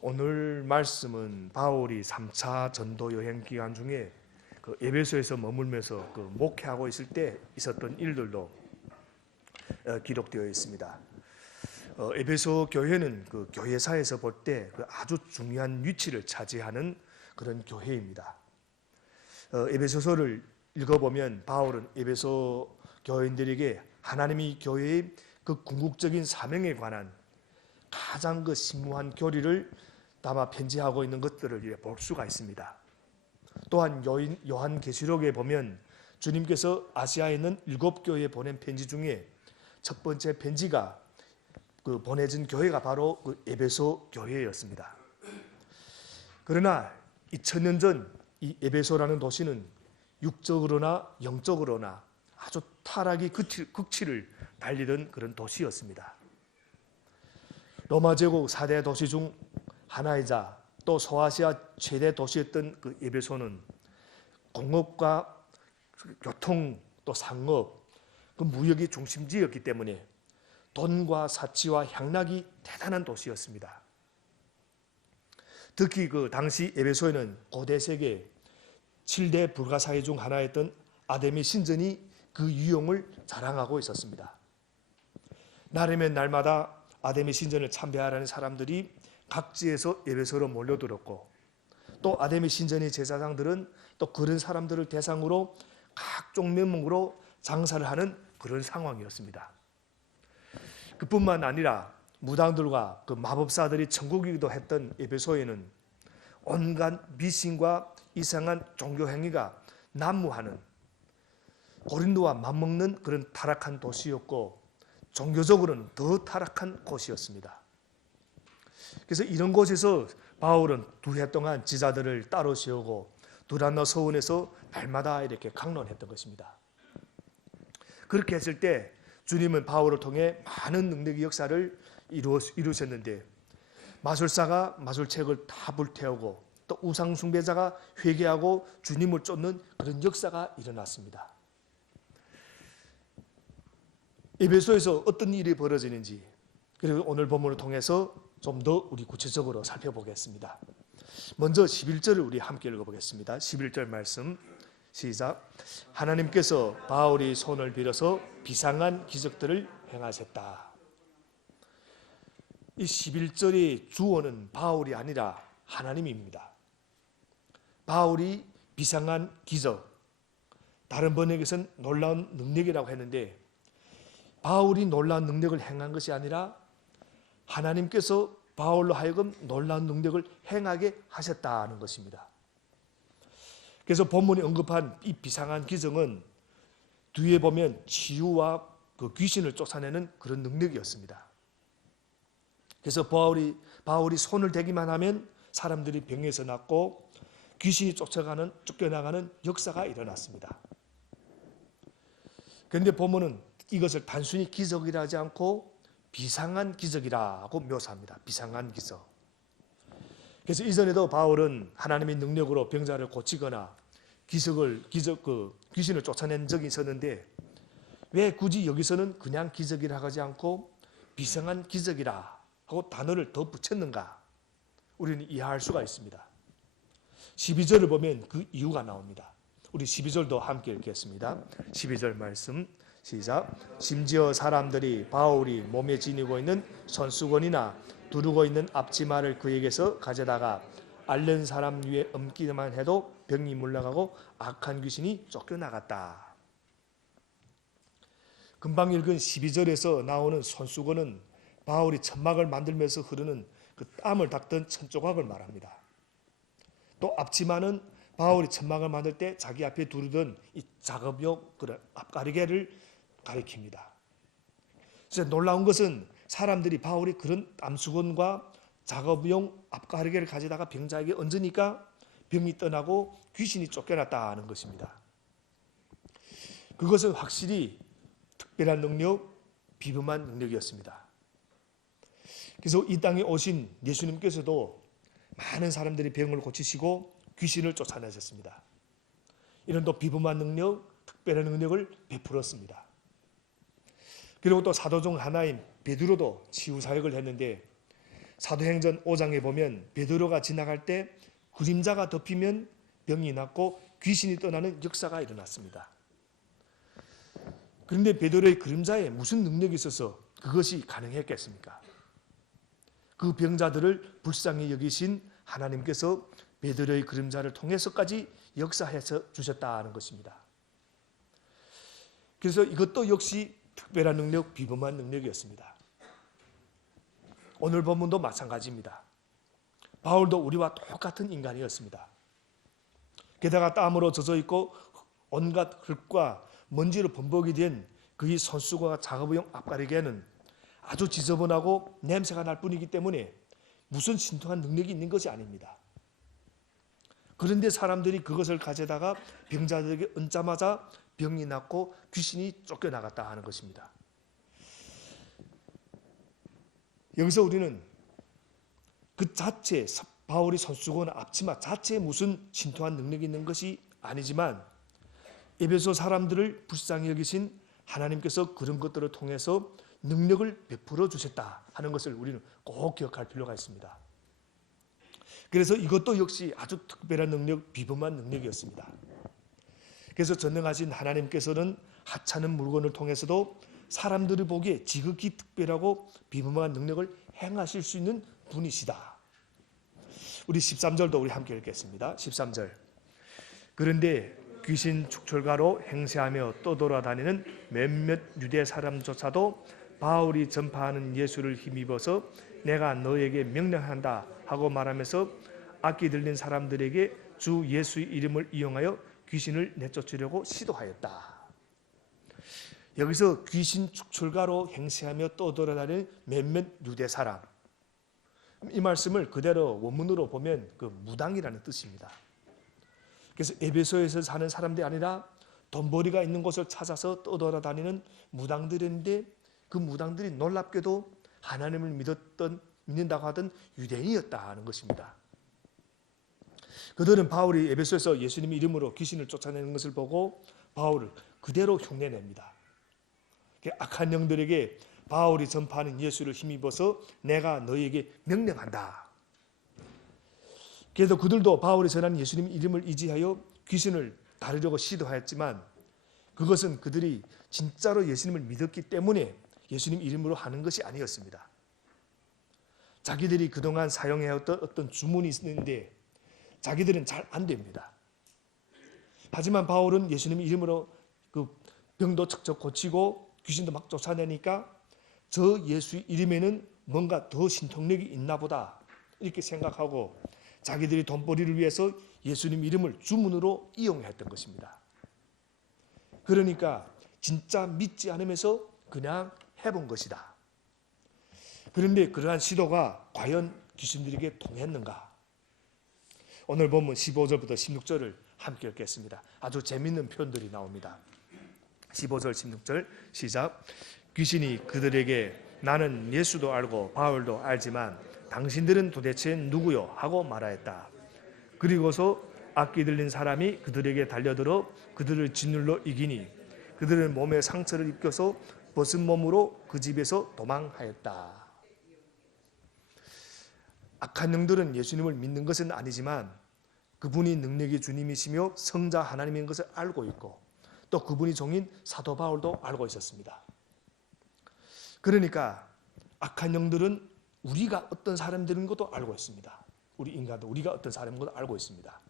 오늘 말씀은 바울이 3차 전도 여행 기간 중에 에베소에서 머물면서 목회하고 있을 때 있었던 일들로 기록되어 있습니다. 에베소 교회는 교회사에서 볼 때 아주 중요한 위치를 차지하는 그런 교회입니다. 에베소서를 읽어보면 바울은 에베소 교인들에게 하나님이 교회의 궁극적인 사명에 관한 가장 심무한 교리를 담아 편지하고 있는 것들을 볼 수가 있습니다. 또한 요한계시록에 보면 주님께서 아시아에 있는 7교회에 보낸 편지 중에 첫 번째 편지가 보내진 교회가 바로 에베소 교회였습니다. 그러나 2000년 전 이 에베소라는 도시는 육적으로나 영적으로나 아주 타락의 극치를 달리던 그런 도시였습니다. 로마 제국 4대 도시 중 하나이자 또 소아시아 최대 도시였던 에베소는 공업과 교통 또 상업, 무역의 중심지였기 때문에 돈과 사치와 향락이 대단한 도시였습니다. 특히 당시 에베소에는 고대 세계 7대 불가사의 중 하나였던 아데미 신전이 그 유용을 자랑하고 있었습니다. 날이면 날마다 아데미 신전을 참배하라는 사람들이 각지에서 에베소로 몰려들었고, 또 아데미 신전의 제사장들은 또 그런 사람들을 대상으로 각종 명목으로 장사를 하는 그런 상황이었습니다. 그뿐만 아니라 무당들과 마법사들이 천국이기도 했던 에베소에는 온갖 미신과 이상한 종교 행위가 난무하는, 고린도와 맞먹는 그런 타락한 도시였고, 종교적으로는 더 타락한 곳이었습니다. 그래서 이런 곳에서 바울은 2해 동안 지자들을 따로 세우고 두란노 서원에서 날마다 이렇게 강론했던 것입니다. 그렇게 했을 때 주님은 바울을 통해 많은 능력의 역사를 이루셨는데, 마술사가 마술책을 다 불태우고 또 우상 숭배자가 회개하고 주님을 쫓는 그런 역사가 일어났습니다. 에베소에서 어떤 일이 벌어지는지, 그리고 오늘 본문을 통해서 좀 더 우리 구체적으로 살펴보겠습니다. 먼저 11절을 우리 함께 읽어보겠습니다. 11절 말씀 시작. 하나님께서 바울이 손을 빌어서 비상한 기적들을 행하셨다. 이 11절의 주어는 바울이 아니라 하나님입니다. 바울이 비상한 기적, 다른 번역에서는 놀라운 능력이라고 했는데, 바울이 놀라운 능력을 행한 것이 아니라 하나님께서 바울로 하여금 놀라운 능력을 행하게 하셨다는 것입니다. 그래서 본문이 언급한 이 비상한 기적은 뒤에 보면 치유와 귀신을 쫓아내는 그런 능력이었습니다. 그래서 바울이 손을 대기만 하면 사람들이 병에서 낫고 귀신이 쫓겨나가는 역사가 일어났습니다. 그런데 본문은 이것을 단순히 기적이라 하지 않고 비상한 기적이라고 묘사합니다. 비상한 기적. 그래서 이전에도 바울은 하나님의 능력으로 병자를 고치거나 귀신을 쫓아낸 적이 있었는데, 왜 굳이 여기서는 그냥 기적이라 하지 않고 비상한 기적이라 하고 단어를 더 붙였는가? 우리는 이해할 수가 있습니다. 12절을 보면 그 이유가 나옵니다. 우리 12절도 함께 읽겠습니다. 12절 말씀 시작. 심지어 사람들이 바울이 몸에 지니고 있는 손수건이나 두르고 있는 앞치마를 그에게서 가져다가 앓는 사람 위에 얹기만 해도 병이 물러가고 악한 귀신이 쫓겨나갔다. 금방 읽은 12절에서 나오는 손수건은 바울이 천막을 만들면서 흐르는 그 땀을 닦던 천조각을 말합니다. 또 앞치마는 바울이 천막을 만들 때 자기 앞에 두르던 이 작업용 앞가리개를 가리킵니다. 진짜 놀라운 것은 사람들이 바울이 그런 땀수건과 작업용 앞가리개를 가져다가 병자에게 얹으니까 병이 떠나고 귀신이 쫓겨났다는 것입니다. 그것은 확실히 특별한 능력, 비범한 능력이었습니다. 그래서 이 땅에 오신 예수님께서도 많은 사람들이 병을 고치시고 귀신을 쫓아내셨습니다. 이런 또 비범한 능력, 특별한 능력을 베풀었습니다. 그리고 또 사도 중 하나인 베드로도 치유 사역을 했는데 사도행전 5장에 보면 베드로가 지나갈 때 그림자가 덮이면 병이 낫고 귀신이 떠나는 역사가 일어났습니다. 그런데 베드로의 그림자에 무슨 능력이 있어서 그것이 가능했겠습니까? 그 병자들을 불쌍히 여기신 하나님께서 베드로의 그림자를 통해서까지 역사해서 주셨다는 것입니다. 그래서 이것도 역시 특별한 능력, 비범한 능력이었습니다. 오늘 본문도 마찬가지입니다. 바울도 우리와 똑같은 인간이었습니다. 게다가 땀으로 젖어 있고 온갖 흙과 먼지로 범벅이 된 그의 손수건과 작업용 앞가리개는 아주 지저분하고 냄새가 날 뿐이기 때문에 무슨 신통한 능력이 있는 것이 아닙니다. 그런데 사람들이 그것을 가져다가 병자들에게 얹자마자 병이 낫고 귀신이 쫓겨나갔다 하는 것입니다. 여기서 우리는 그 자체, 바울이 손수건 앞치마 자체에 무슨 신통한 능력이 있는 것이 아니지만 에베소 사람들을 불쌍히 여기신 하나님께서 그런 것들을 통해서 능력을 베풀어 주셨다 하는 것을 우리는 꼭 기억할 필요가 있습니다. 그래서 이것도 역시 아주 특별한 능력, 비범한 능력이었습니다. 그래서 전능하신 하나님께서는 하찮은 물건을 통해서도 사람들이 보기에 지극히 특별하고 비범한 능력을 행하실 수 있는 분이시다. 우리 13절도 우리 함께 읽겠습니다. 13절. 그런데 귀신 축출가로 행세하며 떠돌아다니는 몇몇 유대 사람조차도 바울이 전파하는 예수를 힘입어서 내가 너에게 명령한다 하고 말하면서 악기 들린 사람들에게 주 예수의 이름을 이용하여 귀신을 내쫓으려고 시도하였다. 여기서 귀신 축출가로 행세하며 떠돌아다니는 몇몇 유대 사람, 이 말씀을 그대로 원문으로 보면 그 무당이라는 뜻입니다. 그래서 에베소에서 사는 사람들이 아니라 돈벌이가 있는 곳을 찾아서 떠돌아다니는 무당들인데 그 무당들이 놀랍게도 하나님을 믿는다고 하던 유대인이었다 하는 것입니다. 그들은 바울이 에베소에서 예수님 이름으로 귀신을 쫓아내는 것을 보고 바울을 그대로 흉내냅니다. 악한 영들에게 바울이 전파하는 예수를 힘입어서 내가 너희에게 명령한다. 그래서 그들도 바울이 전하는 예수님 이름을 의지하여 귀신을 다루려고 시도하였지만 그것은 그들이 진짜로 예수님을 믿었기 때문에 예수님 이름으로 하는 것이 아니었습니다. 자기들이 그동안 사용해왔던 어떤 주문이 있는데 자기들은 잘 안 됩니다. 하지만 바울은 예수님 이름으로 그 병도 척척 고치고 귀신도 막 쫓아내니까 저 예수 이름에는 뭔가 더 신통력이 있나 보다 이렇게 생각하고 자기들이 돈벌이를 위해서 예수님 이름을 주문으로 이용했던 것입니다. 그러니까 진짜 믿지 않으면서 그냥 해본 것이다. 그런데 그러한 시도가 과연 귀신들에게 통했는가? 오늘 본문 15절부터 16절을 함께 읽겠습니다. 아주 재미있는 표현들이 나옵니다. 15절 16절 시작. 귀신이 그들에게 나는 예수도 알고 바울도 알지만 당신들은 도대체 누구요? 하고 말하였다. 그리고서 악기 들린 사람이 그들에게 달려들어 그들을 짓눌러 이기니 그들은 몸에 상처를 입혀서 벗은 몸으로 그 집에서 도망하였다. 악한 영들은 예수님을 믿는 것은 아니지만 그분이 능력의 주님이시며 성자 하나님인 것을 알고 있고 또 그분이 종인 사도 바울도 알고 있었습니다. 그러니까 악한 영들은 우리가 어떤 사람들인 것도 알고 있습니다. 우리 인간도 우리가 어떤 사람인 것도 알고 있습니다.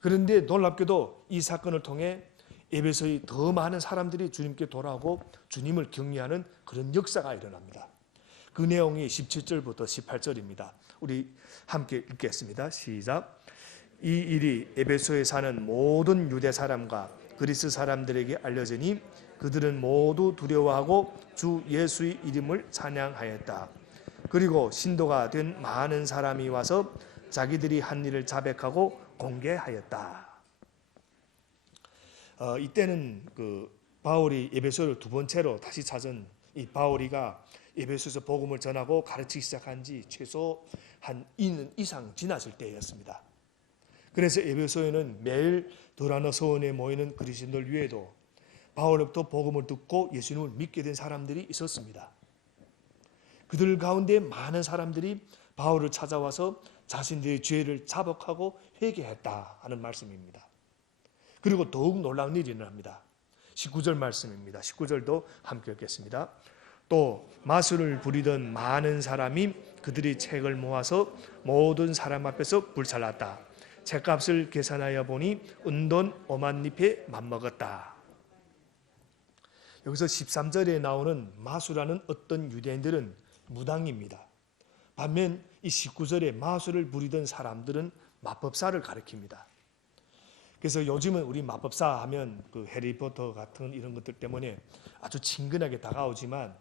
그런데 놀랍게도 이 사건을 통해 에베소의 더 많은 사람들이 주님께 돌아오고 주님을 경외하는 그런 역사가 일어납니다. 그 내용이 17절부터 18절입니다. 우리 함께 읽겠습니다. 시작. 이 일이 에베소에 사는 모든 유대 사람과 그리스 사람들에게 알려지니 그들은 모두 두려워하고 주 예수의 이름을 찬양하였다. 그리고 신도가 된 많은 사람이 와서 자기들이 한 일을 자백하고 공개하였다. 이때는 그 바울이 에베소를 두 번째로 다시 찾은 이 바울이가 에베소에서 복음을 전하고 가르치기 시작한 지 최소 한 2년 이상 지났을 때였습니다. 그래서 에베소에는 매일 도라너 서원에 모이는 그리스도인들 외에도 바울로부터 복음을 듣고 예수님을 믿게 된 사람들이 있었습니다. 그들 가운데 많은 사람들이 바울을 찾아와서 자신들의 죄를 자복하고 회개했다 하는 말씀입니다. 그리고 더욱 놀라운 일이 일어납니다. 19절 말씀입니다. 19절도 함께 읽겠습니다. 또 마술을 부리던 많은 사람이 그들이 책을 모아서 모든 사람 앞에서 불살랐다. 책값을 계산하여 보니 은돈 5만 립에 맞먹었다. 여기서 13절에 나오는 마술하는 어떤 유대인들은 무당입니다. 반면 이 19절에 마술을 부리던 사람들은 마법사를 가리킵니다. 그래서 요즘은 우리 마법사 하면 그 해리포터 같은 이런 것들 때문에 아주 친근하게 다가오지만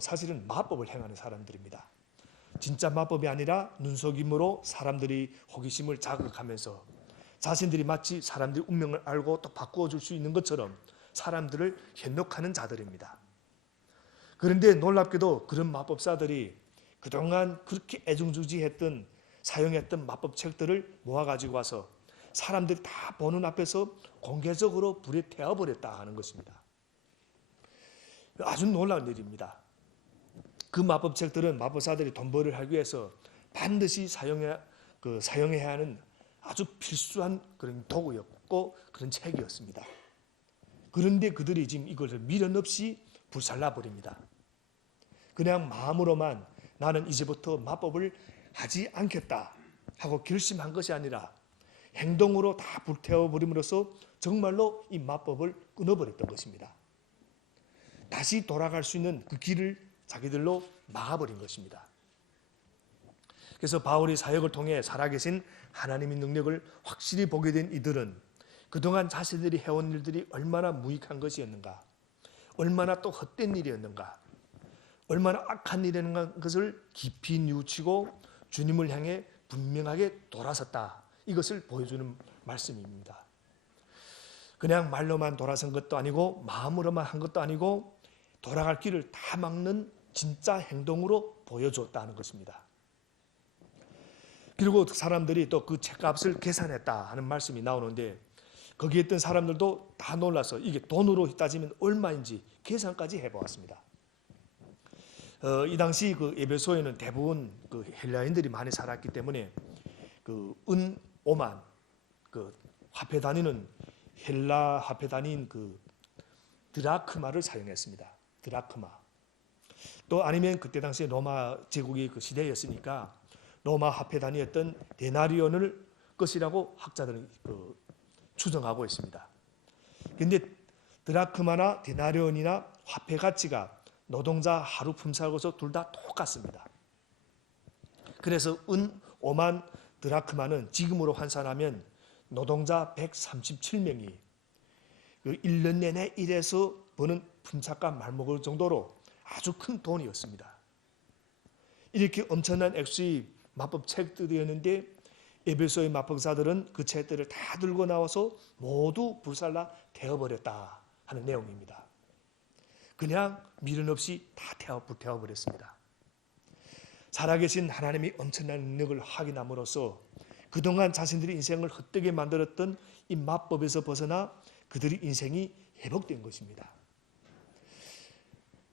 사실은 마법을 행하는 사람들입니다. 진짜 마법이 아니라 눈속임으로 사람들이 호기심을 자극하면서 자신들이 마치 사람들의 운명을 알고 또 바꾸어 줄 수 있는 것처럼 사람들을 현혹하는 자들입니다. 그런데 놀랍게도 그런 마법사들이 그동안 그렇게 애중주지했던 사용했던 마법책들을 모아가지고 와서 사람들이 다 보는 앞에서 공개적으로 불에 태워버렸다 하는 것입니다. 아주 놀라운 일입니다. 그 마법책들은 마법사들이 돈 벌을 하기 위해서 반드시 사용해야 하는 아주 필수한 그런 도구였고 그런 책이었습니다. 그런데 그들이 지금 이것을 미련 없이 불살라 버립니다. 그냥 마음으로만 나는 이제부터 마법을 하지 않겠다 하고 결심한 것이 아니라 행동으로 다 불태워버림으로써 정말로 이 마법을 끊어버렸던 것입니다. 다시 돌아갈 수 있는 그 길을 자기들로 막아버린 것입니다. 그래서 바울의 사역을 통해 살아계신 하나님의 능력을 확실히 보게 된 이들은 그동안 자신들이 해온 일들이 얼마나 무익한 것이었는가, 얼마나 또 헛된 일이었는가, 얼마나 악한 일이었는가 것을 깊이 뉘우치고 주님을 향해 분명하게 돌아섰다. 이것을 보여주는 말씀입니다. 그냥 말로만 돌아선 것도 아니고 마음으로만 한 것도 아니고 돌아갈 길을 다 막는 진짜 행동으로 보여줬다는 것입니다. 그리고 사람들이 또 그 책값을 계산했다 하는 말씀이 나오는데 거기에 있던 사람들도 다 놀라서 이게 돈으로 따지면 얼마인지 계산까지 해보았습니다. 이 당시 그 에베소에는 대부분 그 헬라인들이 많이 살았기 때문에 그 은 5만 그 화폐 단위는 헬라 화폐 단위인 그 드라크마를 사용했습니다. 드라크마. 또 아니면 그때 당시에 로마 제국의 그 시대였으니까 로마 화폐 단위였던 데나리온을 것이라고 학자들은 추정하고 있습니다. 그런데 드라크마나 데나리온이나 화폐 가치가 노동자 하루 품삯으로서 둘 다 똑같습니다. 그래서 은 5만 드라크마는 지금으로 환산하면 노동자 137명이 그 1년 내내 일해서 버는 품삯과 말먹을 정도로 아주 큰 돈이었습니다. 이렇게 엄청난 액수의 마법 책들이었는데 에베소의 마법사들은 그 책들을 다 들고 나와서 모두 불살라 태워버렸다 하는 내용입니다. 그냥 미련 없이 다 불태워버렸습니다. 살아계신 하나님이 엄청난 능력을 확인함으로써 그동안 자신들의 인생을 헛되게 만들었던 이 마법에서 벗어나 그들의 인생이 회복된 것입니다.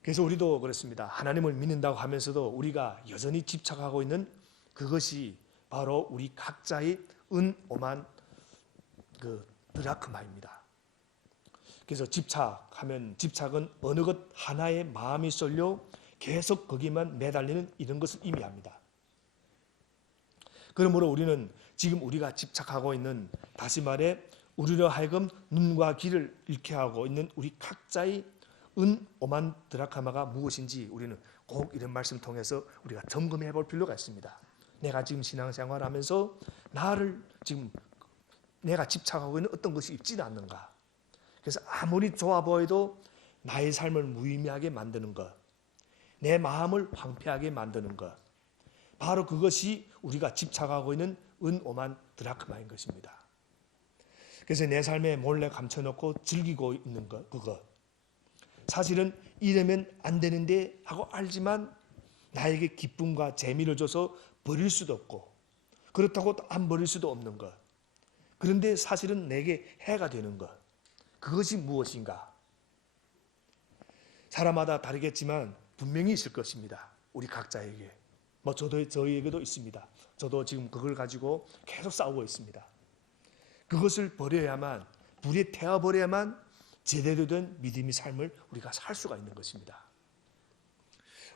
그래서 우리도 그렇습니다. 하나님을 믿는다고 하면서도 우리가 여전히 집착하고 있는 그것이 바로 우리 각자의 은 5만 그 드라크마입니다. 그래서 집착은 어느 것 하나에 마음이 쏠려 계속 거기만 매달리는 이런 것을 의미합니다. 그러므로 우리는 지금 우리가 집착하고 있는, 다시 말해 우리로 하여금 눈과 귀를 잃게 하고 있는 우리 각자의 은 5만 드라크마가 무엇인지 우리는 꼭 이런 말씀 통해서 우리가 점검해 볼 필요가 있습니다. 내가 지금 신앙생활 하면서 내가 집착하고 있는 어떤 것이 있지는 않는가. 그래서 아무리 좋아 보여도 나의 삶을 무의미하게 만드는 것, 내 마음을 황폐하게 만드는 것, 바로 그것이 우리가 집착하고 있는 은 5만 드라크마인 것입니다. 그래서 내 삶에 몰래 감춰놓고 즐기고 있는 것, 그것. 사실은 이러면 안 되는데 하고 알지만 나에게 기쁨과 재미를 줘서 버릴 수도 없고 그렇다고 안 버릴 수도 없는 것. 그런데 사실은 내게 해가 되는 것. 그것이 무엇인가? 사람마다 다르겠지만 분명히 있을 것입니다. 우리 각자에게, 저희에게도 있습니다. 저도 지금 그걸 가지고 계속 싸우고 있습니다. 그것을 버려야만, 불에 태워버려야만 제대로 된 믿음의 삶을 우리가 살 수가 있는 것입니다.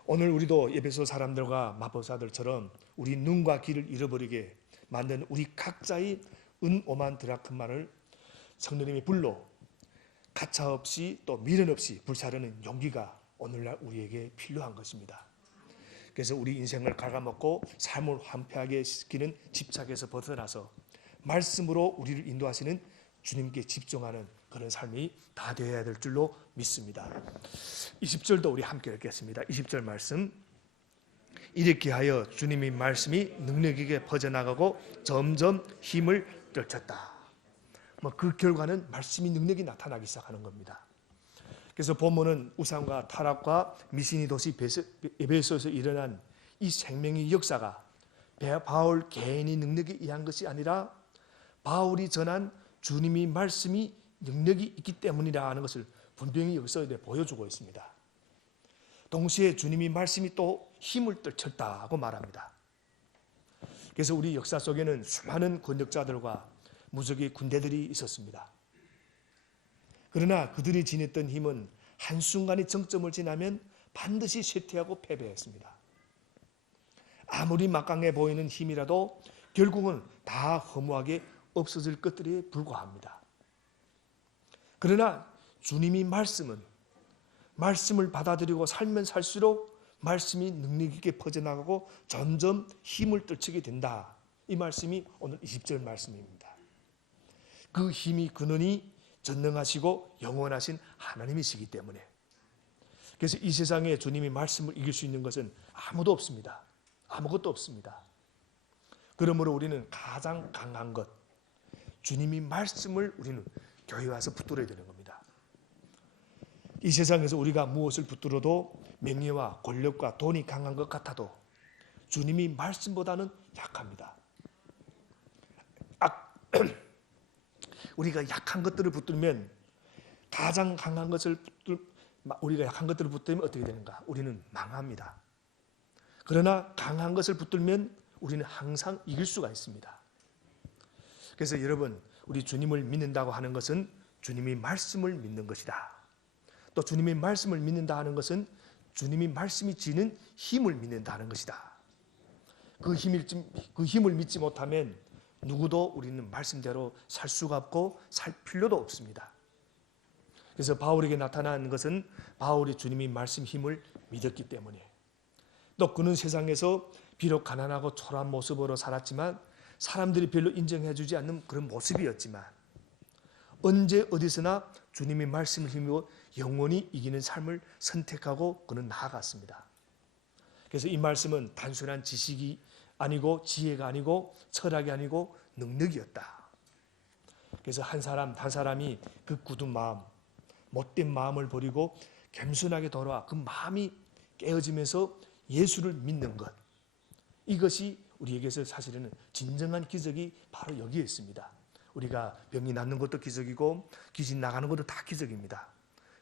오늘 우리도 에베소 사람들과 마법사들처럼 우리 눈과 귀를 잃어버리게 만든 우리 각자의 은오만 드라크마를 성령님의 불로 가차없이 또 미련 없이 불사르는 용기가 오늘날 우리에게 필요한 것입니다. 그래서 우리 인생을 갉아먹고 삶을 황폐하게 시키는 집착에서 벗어나서 말씀으로 우리를 인도하시는 주님께 집중하는 그런 삶이 다 되어야 될 줄로 믿습니다. 20절도 우리 함께 읽겠습니다. 20절 말씀. 이렇게 하여 주님의 말씀이 능력 있게 퍼져나가고 점점 힘을 떨쳤다. 그 결과는 말씀이 능력이 나타나기 시작하는 겁니다. 그래서 본문은 우상과 타락과 미신의 도시 에베소에서 일어난 이 생명의 역사가 바울 개인의 능력에 의한 것이 아니라 바울이 전한 주님의 말씀이 능력이 있기 때문이라 하는 것을 분명히 여기서 보여주고 있습니다. 동시에 주님의 말씀이 또 힘을 떨쳤다고 말합니다. 그래서 우리 역사 속에는 수많은 권력자들과 무적의 군대들이 있었습니다. 그러나 그들이 지녔던 힘은 한순간의 정점을 지나면 반드시 쇠퇴하고 패배했습니다. 아무리 막강해 보이는 힘이라도 결국은 다 허무하게 없어질 것들에 불과합니다. 그러나 주님이 말씀을 받아들이고 살면 살수록 말씀이 능력 있게 퍼져나가고 점점 힘을 떨치게 된다. 이 말씀이 오늘 20절 말씀입니다. 그 힘이 근원이 전능하시고 영원하신 하나님이시기 때문에, 그래서 이 세상에 주님이 말씀을 이길 수 있는 것은 아무도 없습니다. 아무것도 없습니다. 그러므로 우리는 가장 강한 것, 주님이 말씀을 우리는 교회에 와서 붙들어야 되는 겁니다. 이 세상에서 우리가 무엇을 붙들어도 명예와 권력과 돈이 강한 것 같아도 주님이 말씀보다는 약합니다. 우리가 약한 것들을 붙들면, 가장 강한 것을 우리가 약한 것들을 붙들면 어떻게 되는가? 우리는 망합니다. 그러나 강한 것을 붙들면 우리는 항상 이길 수가 있습니다. 그래서 여러분, 우리 주님을 믿는다고 하는 것은 주님의 말씀을 믿는 것이다. 또 주님의 말씀을 믿는다 하는 것은 주님의 말씀이 지는 힘을 믿는다는 것이다. 그 힘을 믿지 못하면 누구도 우리는 말씀대로 살 수가 없고 살 필요도 없습니다. 그래서 바울에게 나타난 것은 바울이 주님의 말씀 힘을 믿었기 때문에, 또 그는 세상에서 비록 가난하고 초라한 모습으로 살았지만 사람들이 별로 인정해주지 않는 그런 모습이었지만 언제 어디서나 주님의 말씀을 힘입어 영원히 이기는 삶을 선택하고 그는 나아갔습니다. 그래서 이 말씀은 단순한 지식이 아니고 지혜가 아니고 철학이 아니고 능력이었다. 그래서 한 사람이 그 굳은 마음, 못된 마음을 버리고 겸손하게 돌아와 그 마음이 깨어지면서 예수를 믿는 것, 이것이 우리에게서 사실은 진정한 기적이 바로 여기에 있습니다. 우리가 병이 낫는 것도 기적이고 귀신 나가는 것도 다 기적입니다.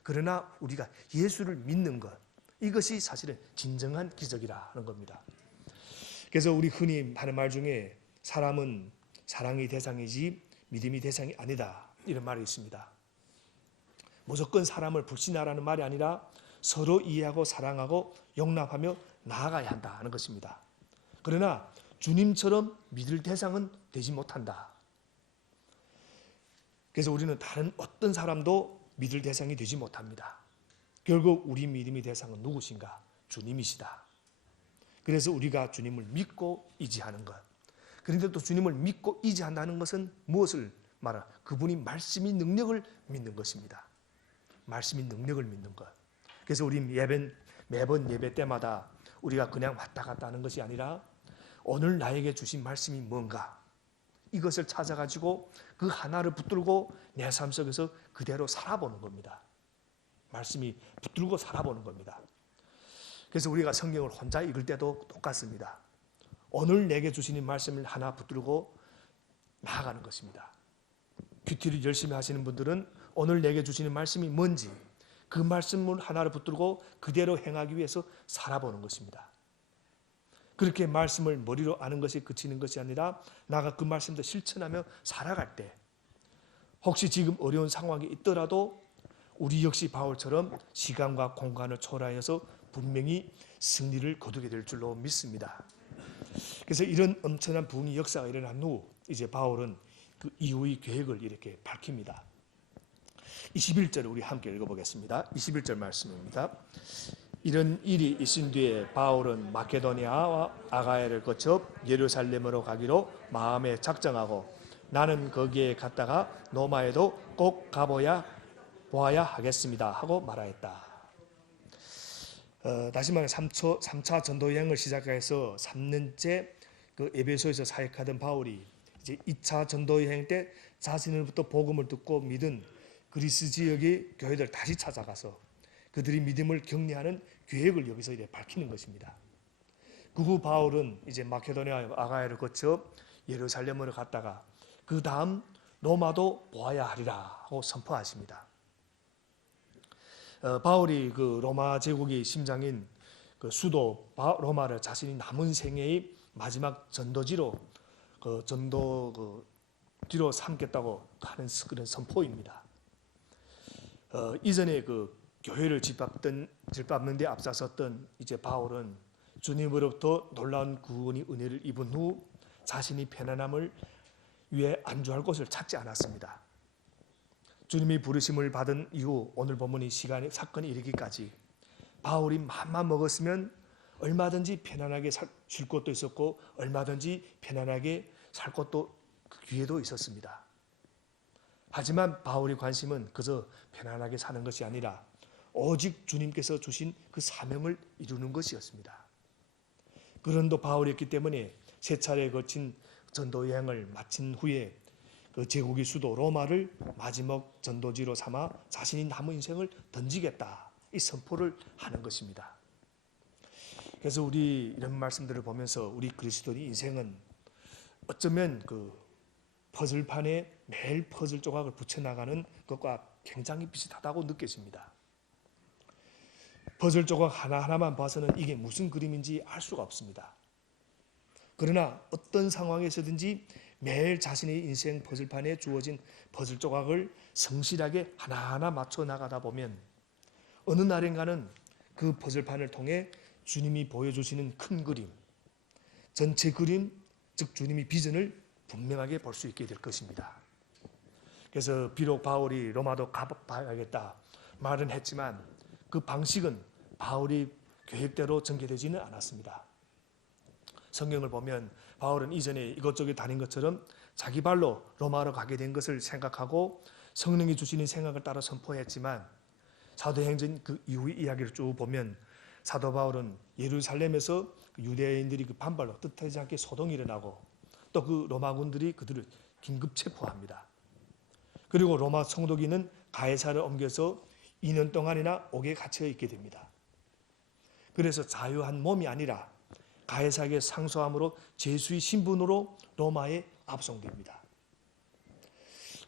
그러나 우리가 예수를 믿는 것, 이것이 사실은 진정한 기적이라는 겁니다. 그래서 우리 흔히 하는 말 중에 사람은 사랑의 대상이지 믿음의 대상이 아니다, 이런 말이 있습니다. 무조건 사람을 불신하라는 말이 아니라 서로 이해하고 사랑하고 용납하며 나아가야 한다는 것입니다. 그러나 주님처럼 믿을 대상은 되지 못한다. 그래서 우리는 다른 어떤 사람도 믿을 대상이 되지 못합니다. 결국 우리 믿음의 대상은 누구신가? 주님이시다. 그래서 우리가 주님을 믿고 의지하는 것. 그런데 또 주님을 믿고 의지한다는 것은 무엇을 말하? 그분이 말씀이 능력을 믿는 것입니다. 말씀이 능력을 믿는 것. 그래서 우리 매번 예배 때마다 우리가 그냥 왔다 갔다 하는 것이 아니라 오늘 나에게 주신 말씀이 뭔가, 이것을 찾아가지고 그 하나를 붙들고 내 삶 속에서 그대로 살아보는 겁니다. 말씀이 붙들고 살아보는 겁니다. 그래서 우리가 성경을 혼자 읽을 때도 똑같습니다. 오늘 내게 주시는 말씀을 하나 붙들고 나아가는 것입니다. 큐티를 열심히 하시는 분들은 오늘 내게 주시는 말씀이 뭔지 그 말씀을 하나를 붙들고 그대로 행하기 위해서 살아보는 것입니다. 그렇게 말씀을 머리로 아는 것이 그치는 것이 아니라 나가 그 말씀도 실천하며 살아갈 때 혹시 지금 어려운 상황이 있더라도 우리 역시 바울처럼 시간과 공간을 초월하여서 분명히 승리를 거두게 될 줄로 믿습니다. 그래서 이런 엄청난 부흥의 역사가 일어난 후 이제 바울은 그 이후의 계획을 이렇게 밝힙니다. 21절 우리 함께 읽어보겠습니다. 21절 말씀입니다. 이런 일이 있은 뒤에 바울은 마케도니아와 아가야를 거쳐 예루살렘으로 가기로 마음에 작정하고 나는 거기에 갔다가 로마에도 꼭 보아야 하겠습니다 하고 말하였다. 다시 말해 3차 전도 여행을 시작해서 3년째 그 에베소에서 사역하던 바울이 이제 2차 전도 여행 때 자신으로부터 복음을 듣고 믿은 그리스 지역의 교회들 다시 찾아가서 그들이 믿음을 격려하는 계획을 여기서 이제 밝히는 것입니다. 그 후 바울은 이제 마케도니아 아가야를 거쳐 예루살렘으로 갔다가 그 다음 로마도 보아야 하리라 하고 선포하십니다. 바울이 그 로마 제국의 심장인 그 수도 로마를 자신이 남은 생애의 마지막 전도지로 뒤로 삼겠다고 하는 그런 선포입니다. 이전에 그 교회를 짓밟는 데 앞서섰던 이제 바울은 주님으로부터 놀라운 구원의 은혜를 입은 후 자신이 편안함을 위해 안주할 곳을 찾지 않았습니다. 주님이 부르심을 받은 이후 오늘 본문의 사건이 이르기까지 바울이 맘만 먹었으면 얼마든지 편안하게 쉴 곳도 있었고 얼마든지 편안하게 살 곳도 그 기회도 있었습니다. 하지만 바울의 관심은 그저 편안하게 사는 것이 아니라 오직 주님께서 주신 그 사명을 이루는 것이었습니다. 그런도 바울이었기 때문에 세 차례에 걸친 전도 여행을 마친 후에 그 제국의 수도 로마를 마지막 전도지로 삼아 자신이 남은 인생을 던지겠다 이 선포를 하는 것입니다. 그래서 우리 이런 말씀들을 보면서 우리 그리스도인의 인생은 어쩌면 그 퍼즐판에 매일 퍼즐 조각을 붙여나가는 것과 굉장히 비슷하다고 느껴집니다. 퍼즐 조각 하나하나만 봐서는 이게 무슨 그림인지 알 수가 없습니다. 그러나 어떤 상황에서든지 매일 자신의 인생 퍼즐판에 주어진 퍼즐 조각을 성실하게 하나하나 맞춰 나가다 보면 어느 날인가는 그 퍼즐판을 통해 주님이 보여주시는 큰 그림, 전체 그림, 즉 주님의 비전을 분명하게 볼 수 있게 될 것입니다. 그래서 비록 바울이 로마도 가봐야겠다 말은 했지만 그 방식은 바울이 계획대로 전개되지는 않았습니다. 성경을 보면 바울은 이전에 이것저것 다닌 것처럼 자기 발로 로마로 가게 된 것을 생각하고 성령이 주시는 생각을 따라 선포했지만 사도행전 그 이후의 이야기를 쭉 보면 사도 바울은 예루살렘에서 유대인들이 그 반발로 뜻하지 않게 소동이 일어나고 또 그 로마군들이 그들을 긴급 체포합니다. 그리고 로마 총독이는 가이사를 옮겨서 2년 동안이나 옥에 갇혀 있게 됩니다. 그래서 자유한 몸이 아니라 가이사에게 상소함으로 제수의 신분으로 로마에 압송됩니다.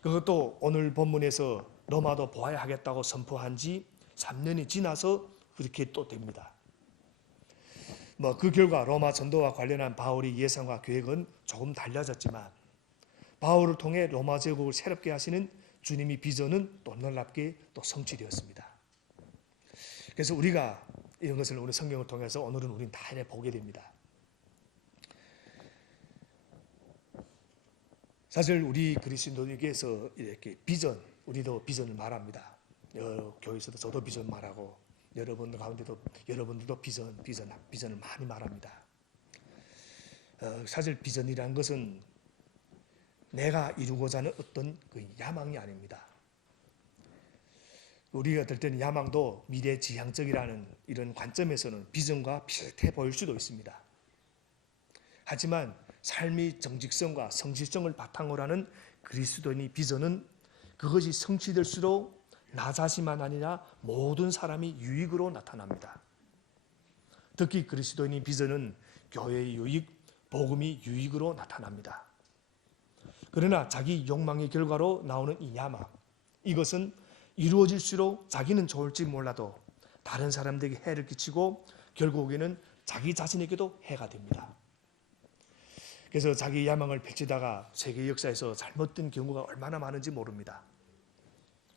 그것도 오늘 본문에서 로마도 보아야 하겠다고 선포한 지 3년이 지나서 그렇게 또 됩니다. 그 결과 로마 전도와 관련한 바울의 예상과 계획은 조금 달라졌지만 바울을 통해 로마 제국을 새롭게 하시는 주님의 비전은 또 놀랍게 또 성취되었습니다. 그래서 우리가 이런 것을 오늘 성경을 통해서 오늘은 우리는 다 보게 됩니다. 사실 우리 그리스도인에게서 이렇게 비전, 우리도 비전을 말합니다. 교회에서도 저도 비전 말하고 여러분들 가운데도 여러분들도 비전을 많이 말합니다. 사실 비전이라는 것은 내가 이루고자 하는 어떤 그 야망이 아닙니다. 우리가 들 때는 야망도 미래지향적이라는 이런 관점에서는 비전과 비슷해 보일 수도 있습니다. 하지만 삶의 정직성과 성실성을 바탕으로 하는 그리스도인의 비전은 그것이 성취될수록 나 자신만 아니라 모든 사람이 유익으로 나타납니다. 특히 그리스도인의 비전은 교회의 유익, 복음이 유익으로 나타납니다. 그러나 자기 욕망의 결과로 나오는 이 야망, 이것은 이루어질수록 자기는 좋을지 몰라도 다른 사람들에게 해를 끼치고 결국에는 자기 자신에게도 해가 됩니다. 그래서 자기 야망을 펼치다가 세계 역사에서 잘못된 경우가 얼마나 많은지 모릅니다.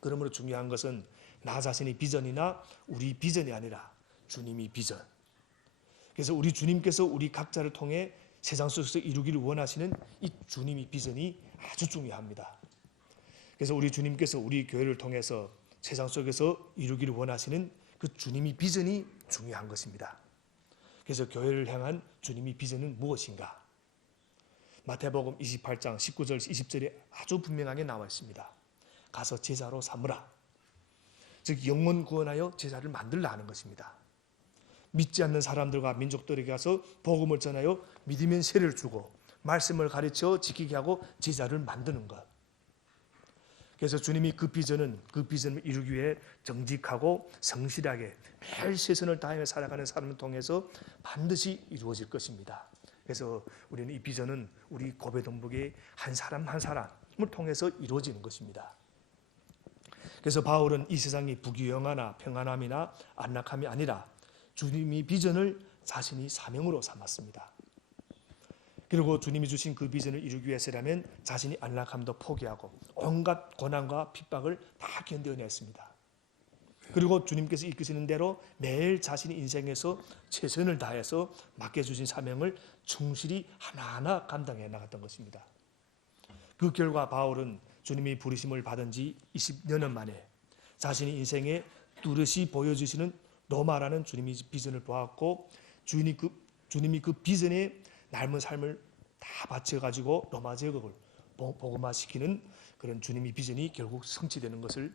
그러므로 중요한 것은 나 자신의 비전이나 우리 비전이 아니라 주님이 비전. 그래서 우리 주님께서 우리 각자를 통해 세상 속에서 이루기를 원하시는 이 주님의 비전이 아주 중요합니다. 그래서 우리 주님께서 우리 교회를 통해서 세상 속에서 이루기를 원하시는 그 주님의 비전이 중요한 것입니다. 그래서 교회를 향한 주님의 비전은 무엇인가? 마태복음 28장 19절 20절에 아주 분명하게 나와 있습니다. 가서 제자로 삼으라. 즉 영혼 구원하여 제자를 만들라 하는 것입니다. 믿지 않는 사람들과 민족들에게 가서 복음을 전하여 믿으면 세례를 주고 말씀을 가르쳐 지키게 하고 제자를 만드는 것. 그래서 주님이 그 비전을 이루기 위해 정직하고 성실하게 매일 최선을 다하며 살아가는 사람을 통해서 반드시 이루어질 것입니다. 그래서 우리는 이 비전은 우리 고베동북의 한 사람 한 사람을 통해서 이루어지는 것입니다. 그래서 바울은 이 세상이 부귀영화나 평안함이나 안락함이 아니라 주님이 비전을 자신이 사명으로 삼았습니다. 그리고 주님이 주신 그 비전을 이루기 위해서라면 자신이 안락함도 포기하고 온갖 고난과 핍박을 다 견뎌냈습니다. 그리고 주님께서 이끄시는 대로 매일 자신의 인생에서 최선을 다해서 맡겨주신 사명을 충실히 하나하나 감당해 나갔던 것입니다. 그 결과 바울은 주님이 부르심을 받은 지 20년 만에 자신의 인생에 뚜렷이 보여주시는 노마라는 주님의 비전을 보았고 주님이 그 비전에 삶은 삶을 다 바쳐가지고 로마 제국을 복음화시키는 그런 주님의 비전이 결국 성취되는 것을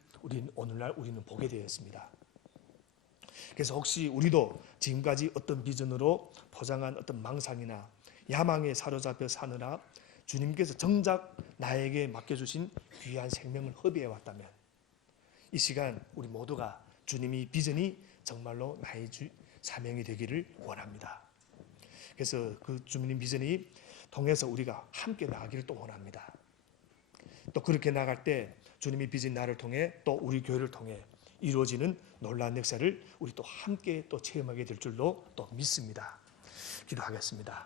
오늘날 우리는 보게 되었습니다. 그래서 혹시 우리도 지금까지 어떤 비전으로 포장한 어떤 망상이나 야망에 사로잡혀 사느라 주님께서 정작 나에게 맡겨주신 귀한 생명을 허비해 왔다면 이 시간 우리 모두가 주님의 비전이 정말로 나의 사명이 되기를 원합니다. 그래서 그 주님 비전이 통해서 우리가 함께 나가기를 또 원합니다. 또 그렇게 나갈 때 주님의 비전이 나를 통해 또 우리 교회를 통해 이루어지는 놀라운 역사를 우리 또 함께 또 체험하게 될 줄로 또 믿습니다. 기도하겠습니다.